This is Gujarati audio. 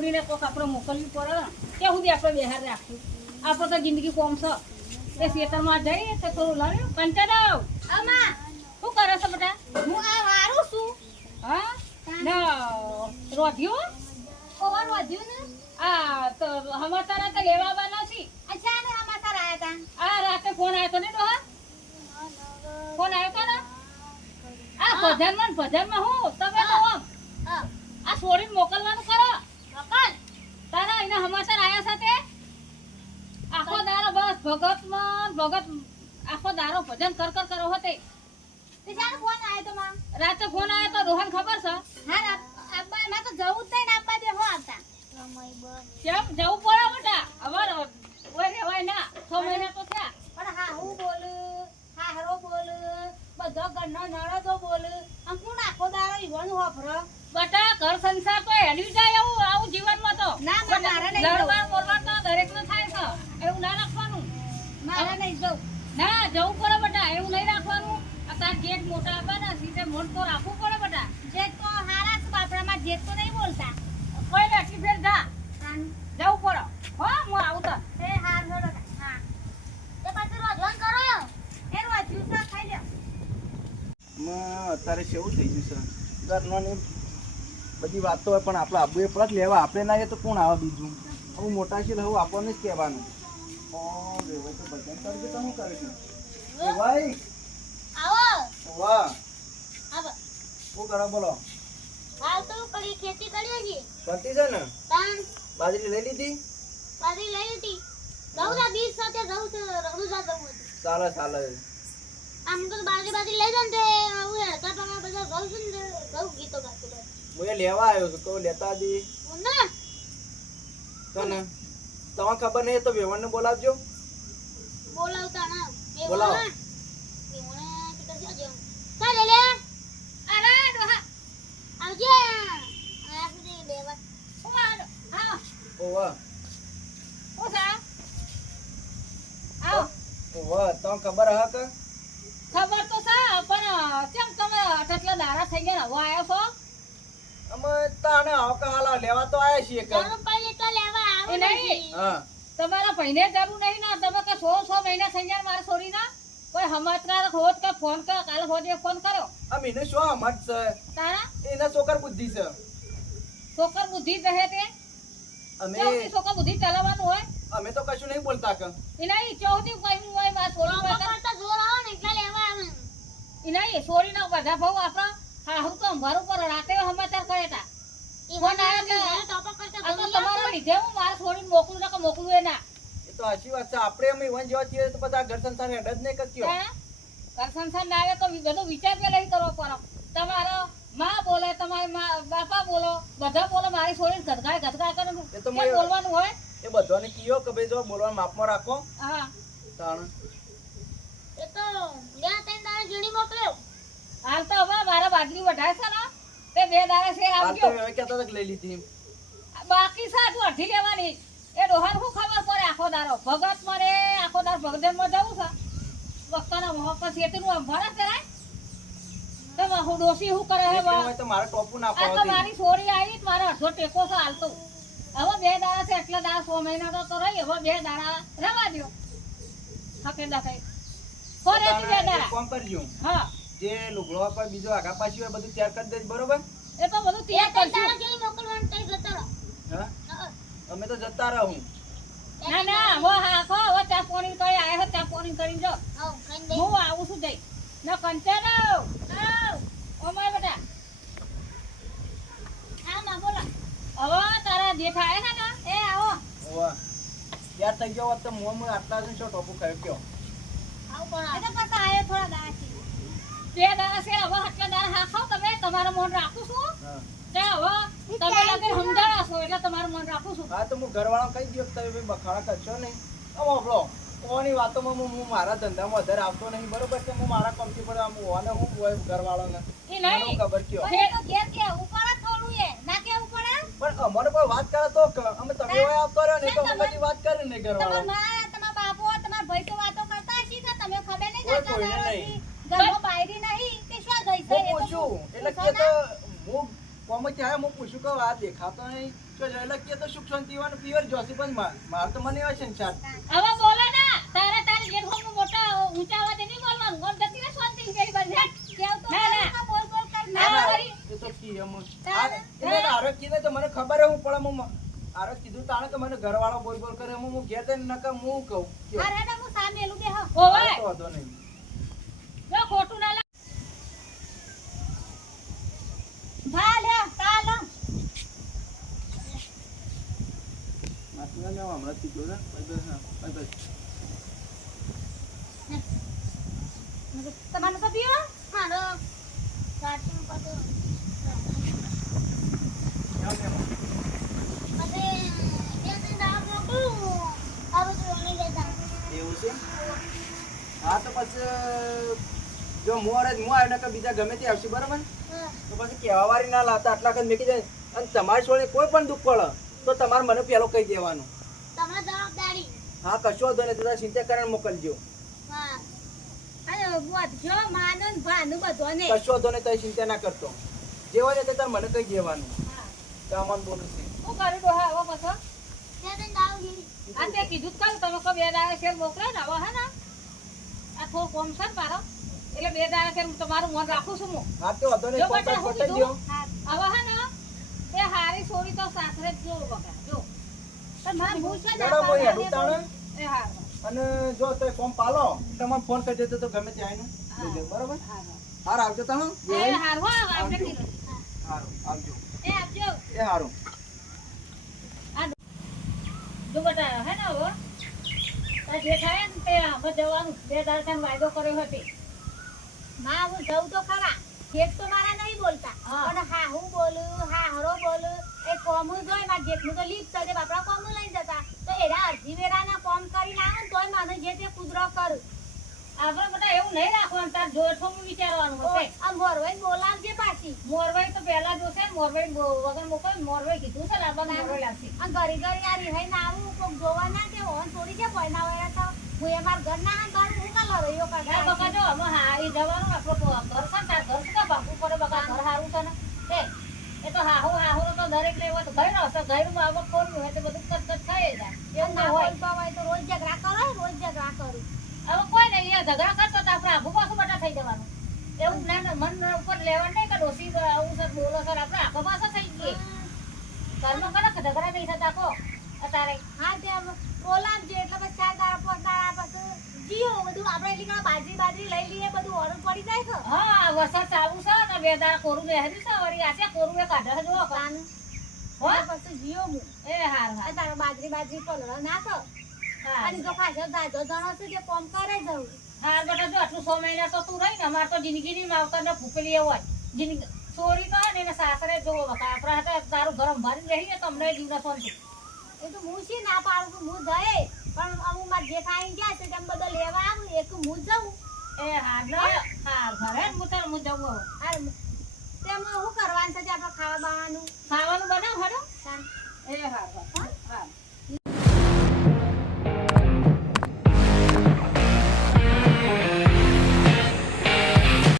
છોડીને કોક આપણે મોકલવી પડે. ત્યાં સુધી આપણે બહાર રાખશું આપણે તો જિંદગી કોમ છે. એ ખેતરમાં જઈએ તો થોડું લાવ્યો કંચનાવ અમા શું કરે છે બધા? હું આ વારું છું. હા? ના રોધ્યો? ઓવર વધ્યું ને? આ તો સમાચાર તો લેવા આવવાના છે અચ્છા ને સમાચાર આયા આ રાતે ફોન આવ્યો તો ને ડોહા? ફોન આવ્યો તો ને આ ભજનમાં ને ભજનમાં હું? તમે તો આ છોડીને મોકલવાનું કરો. એના સમાચાર આયા સાથે? આખો દારો બસ ભગતમાં ને ભગત આખો દારો ભજન કર કર કરો હતે. તે ફોન આયો તો માં રાતે ફોન આયો તો રોહન ખબર છે? હા ના આબ્બા એમાં તો જવું જ નહીં ને આબ્બા બે હો આવતા. કેમ? જવું પડે બેટા હવે ઓય રેવાય ના છ મહિના તો થયા. પણ હા હું બોલ? હા હરો બોલ? બધો ઘરનો તો બોલ? આમ કોણ આખો દાડો ઈવન હોફર બેટા ઘર સંસાર તો હેડવી જાય એવું આવું જીવનમાં તો. ના, મારા નહીં જવું. લડવા બોલવા તો દરેકને થાય છે. એવું ના રાખવાનું. મારા નહીં જવું. ના જવું પડે બટા એવું નહીં રાખવાનું. આ તાર જેઠ મોટા આપવાના સીધે મોટ તો રાખવું પડે બટા જેઠ તો હારા છે બાપડામાં જેત તો નહીં બોલતા. કોઈ ને ફેર જા. જવું પડે. હો હું આવું તો. એ હાર હરો હા. એ પાછું રોજવાન કરો. એ રોજ્યું છે ખાઈ લ્યો. માં અત્યારે કેવું થઈ ગયું છે. ઘરનાની બધી વાતો હોય પણ આપણે આબુ એ પડત લેવા આપણે ના તો કોણ આવે બીજું? હું મોટા છે હવે આપણને જ કહેવાનું. તો તો તો ચાલે ચાલે. આમ તો બાજરી બાજરી લઈ જાય ને તે હું બધા રહું છું ને તે ગીતો ગાતો ગાતો. હું એ લેવા આવ્યો છું કહું લેતા દી. હું ના તો ને તમને ખબર નહીં તો વેવણને બોલાવજો. બોલાવતા ના. બોલાવો. ખબર હા કે? ખબર તો સા પણ કેમ તમે આટલા દાડા થઈ ગયા હવે આવ્યો છો? અમે તાને આવો લેવા તો આવ્યા છીએ કે. જરૂર તો લેવા આવું નહીં. હા. તમારા ભાઈને જરૂર નહીં ના તમે કે સો સો મહિના સંજાર મારા છોરીના કોઈ સમાચાર હોત કે ફોન કર કાલે હોજે ફોન કર્યો આ મીનુ શું હમત છે? તારા? એના છોકર બુદ્ધિ છે. છોકર બુદ્ધિ જ રહે તે. અમે છોકર બુદ્ધિ ચલાવવાનું હોય. અમે તો કશું નહીં બોલતા કે. એના ઈ ચૌથી કઈ હોય મારા છોરી લોકો હોય પર તો જોર આવે ને એટલે લેવા આવે એના ઈ છોરીના બધા ભાવ આપણા. અંભારું પર રાતે સમાચાર કરે તા. ફોન આવ્યો કે આ તો તમારા લીધે હું મારા છોરીને મોકલું ના કે મોકલું એ ના એ તો સાચી વાત છે આપણે અમે ઈવન જેવા છીએ તો બધા ઘર સંસાર હેડ જ નહીં કરતી ઘર સંસાર ના આવે તો બધો વિચાર પેલા કરવો પડે તમારો માં બોલે તમારે માં બાપા બોલો બધા બોલો મારી છોડીને ગદગાય ગદગાય કરે એ તો બોલવાનું હોય? એ બધાને કીયો કે ભાઈ જો બોલવા માપમાં રાખો. હા. તાણ. એ તો મેં ત્રણ તારે ઝીણી મોકલ્યો. મારા છે ને તે બે દાડે શેર આવજો હવે કહેતા હતા લઈ લીધી બાકી છે હજુ લેવાની. એ ડોહાને શું ખબર પડે આખો દારો ભગત મારે આખો દારો ભગદનમાં જવું છે. વખતના મોહક ખેતીનું આમ ભરા કરાય તો હું ડોસી શું કરે હે એટલું બા? હોય તો મારે ટોપું આ તો મારી છોરી આવી મારે અડધો ટેકો છે હાલતો. હવે બે દાડા છે એટલા દાડા સો મહિના તો રહી હવે બે દાડા રવા થઈ ફરે બે દાડા. કોમ કરજો. હા. જે લુગડો પર બીજો આગા પાછી હોય બધું તૈયાર કરી દેજ બરોબર? એ તો બધું તૈયાર કરશું. કે મોકલવાનું તઈ જતો રહો. હા? હા. અમે તો જતા રહું. ના ના હવે હા હો હો ચા પાણી કરી આયો ચા પાણી કરી જો. હું આવું છું જઈ. ના આવ આવ ઓ મારા બેટા. હા માં બોલા. હવે તારા દેખાય આયા છે ને? એ આવો. હોવા. તૈયાર થઈ ગયો હોત તો મોમ મોં આટલા જણ શું ટોપું ખાઈ ગયો. આવું પણ એ તો પાછા આયો થોડા દાડાથી. બે દાડા છે હવે આટલા દાડા હા તમે તમારું મન રાખું છું. તે હવે તમે લગે સમજાવા છો એટલે તમારું મન રાખું છું. હા તો હું ઘરવાળા કહી દઉં તમે ભાઈ બખાડા કરશો નહીં. આમ હોભળો કોની વાતોમાં હું મારા ધંધામાં વધારે આવતો નહીં બરોબર છે? હું મારા કંપની આમ ઓને હું હોય ઘરવાળાને. એ નહીં. ખબર કયો? એ તો ઘેર કેવું પડે થોડું એ. ના કેવું પડે? પણ અમારે કોઈ વાત કરે તો અમે તમે હોય આવતો રહ્યો ને તો ના, વાત કરી ને ઘરવાળા તમારા બાપુ તમારા ભાઈ તો વાતો કરતા હશે કે તમે ખબર નહીં. નહીં. ઘરમાં બાયરી નહીં, કે શું ગઈ છે? હું એ તો પૂછું એટલે કે તો ના. હું કોમ ત્યારે હું પૂછું કે આ દેખાતો નહીં. કે એટલે કે તો સુખ શાંતિ વાન pure જોસી પણ માર માર તો મને એવા સંસાર. હવે બોલો ના તારે જે જેઠ હોમ મોટા ઊંચા વાતે નહીં બોલવાનું? ગોમ જતી શાંતિ ગઈ બંધ કેવ તો ના, ના. બોલ બોલ કર ના, ના. એ તો કી એમ આ- એને આરો કીધું તો મને ખબર હું પણ હું આરો કીધું તાણે કે મને ઘરવાળો બોલ બોલ કરે હું હું ઘેર જઈને નકર હું કહું. અરે ના હું સામે એલું બેહો. ઓવે. તો વાંધો નહીં જો ખોટું ના લાગ ભા લે તા લો માથું તમારે તો પીવો મારો પાછું એવું છે હા તો પછી જો હું જ આવ્યો નકર બીજા ગમે તે આવશે બરાબર? તો પછી કહેવા વાળી ના લાવતા આટલા વખત મેકી જાય અને તમારી છોડે કોઈ પણ દુઃખ પડે તો તમારે મને પેલો કહી દેવાનું. તમને જવાબદારી. હા કશો વાંધો નહીં દાદા ચિંતા કરીને મોકલજો. હા. અરે બધો માનો ને ભાનું બધો ને કશો વાંધો નહીં તારી ચિંતા ના કરતો. જે હોય તે તારે મને કહી દેવાનું કે આમાં બોલું છે. હું કરું ડોહા પાછો. તે કીધું જ તમે કહો બે દાડા શેર મોકલે ને હવે હે ને. આ થોડું કોમ છે ને મારો. એટલે બે દાડા શેર તમારું મન રાખું છું હું. હા તે વાંધો નહીં બેટા, હું કીધું? દ્યો. હવે હે ને તે હારી છોડી તો સાસરે જ જો બકા જો પણ મારે ભૂલ છે ને મેડમ, હું હેડું તાણે. એ હાર અને જો તે ફોર્મ પાલો તમારે ફોન કરી દેતો તો ગમે તે આવીને લઈ હાર હાર આવજો તમે? એ હાર હો આપણે આવજો. કીધું. હારું આવજો. એ આપજો એ હારું. જો બેટા હે ને હવે? તે અમે જવાનું. બે દાડા વાયદો કર્યો હતી ના હું જઉં તો ખરા. જેઠ તો મારા નહીં બોલતા. પણ હા હું બોલું હા હરો બોલું. એ કોમું જોઈ મારા જેઠનું તો લીપ ચડે બાપડા કોમું લઈ જતા તો એના અડધી વેરાના કોમ કરીને આવે ને તોય મને જે તે કુદરો કરું આપણે બધા એવું નહીં રાખવાનું તાર જોઠું વિચારવાનું હશે આ મોરવાઈ બોલાવજે પાછી. મોરવાઈ તો પહેલા જોશે મોરવાઈ વગર મોકલે મોરવાઈ કીધું છે લાવવાનું મોરવાઈ લાવશે. આ ઘરી ઘરી આ આવું કોક જોવા ના કે હોન થોડી કે પૈના વયા તો. હું એ ઘર ના હા બાર હું કાલો રહ્યો ના બકા જો અમે હારી જવાનું આપણો ઘર છે તાર ઘર કામ ભાગવું પડે બકા ઘર હારું છે ને. એ તો હાહુ હાહુ તો દરેક ને તો ઘર હશે ઘરનું આવક ખોરનું હોય તો બધું કચ થઈ જાય. એવું ના હોય. તો રોજ ઝઘડા કરો રોજ ઝઘડા કરું. હવે કોઈ નહીં અહીંયા ઝઘડા કરતો તો આપણે આખું પાછું બટા થઈ જવાનું. એવું ના ના મન ઉપર લેવાનું નહીં કે ડોસી આવું સર બોલો સર આપણે આખો પાછો થઈ જઈએ. ઘરમાં કે ઝઘડા નહીં થતા કો અત્યારે. હા તે બોલાવજો એટલે પછી ચાર દાડા પાંચ દાડા પછી જીઓ બધું આપણે એટલી ઘણા બાજરી બાજરી લઈ લઈએ બધું ઓરું પડી જાય છે. હા વરસાદ ચાલુ છે ને બે દાડા કોરું બેહરી છે વળી આશે કોરું એ કાઢે જો તાનું. હો? પછી જીઓ હું એ હાર હાર. આ તારો બાજરી બાજરી પલળો નાખો. હાર અને જો ખાસો દાદો જણો છે જે કોમ કરે જવું હાર બેટા જો આટલું સો મહિના તો તું રહી ને અમારે તો જિંદગીની માવતર ને એ હોય. જિંદગી ચોરી ને એને સાસરે જોવો. આપણા હાથે તારું ગરમ ભરી રહી તો તમને જીવને શાંતિ. એ તો હું શી ના પાડું છું? હું જઈ પણ અમુક માર જે ખાઈ ગયા છે તેમ બધો લેવા આવું એક હું જઉં. એ હાર હા? ઘરે જ હું તાર હું જવું હવે. તેમાં શું કરવાનું છે? આપણે ખાવા બાવાનું? ખાવાનું બનાવ હડો. એ હા હા હા.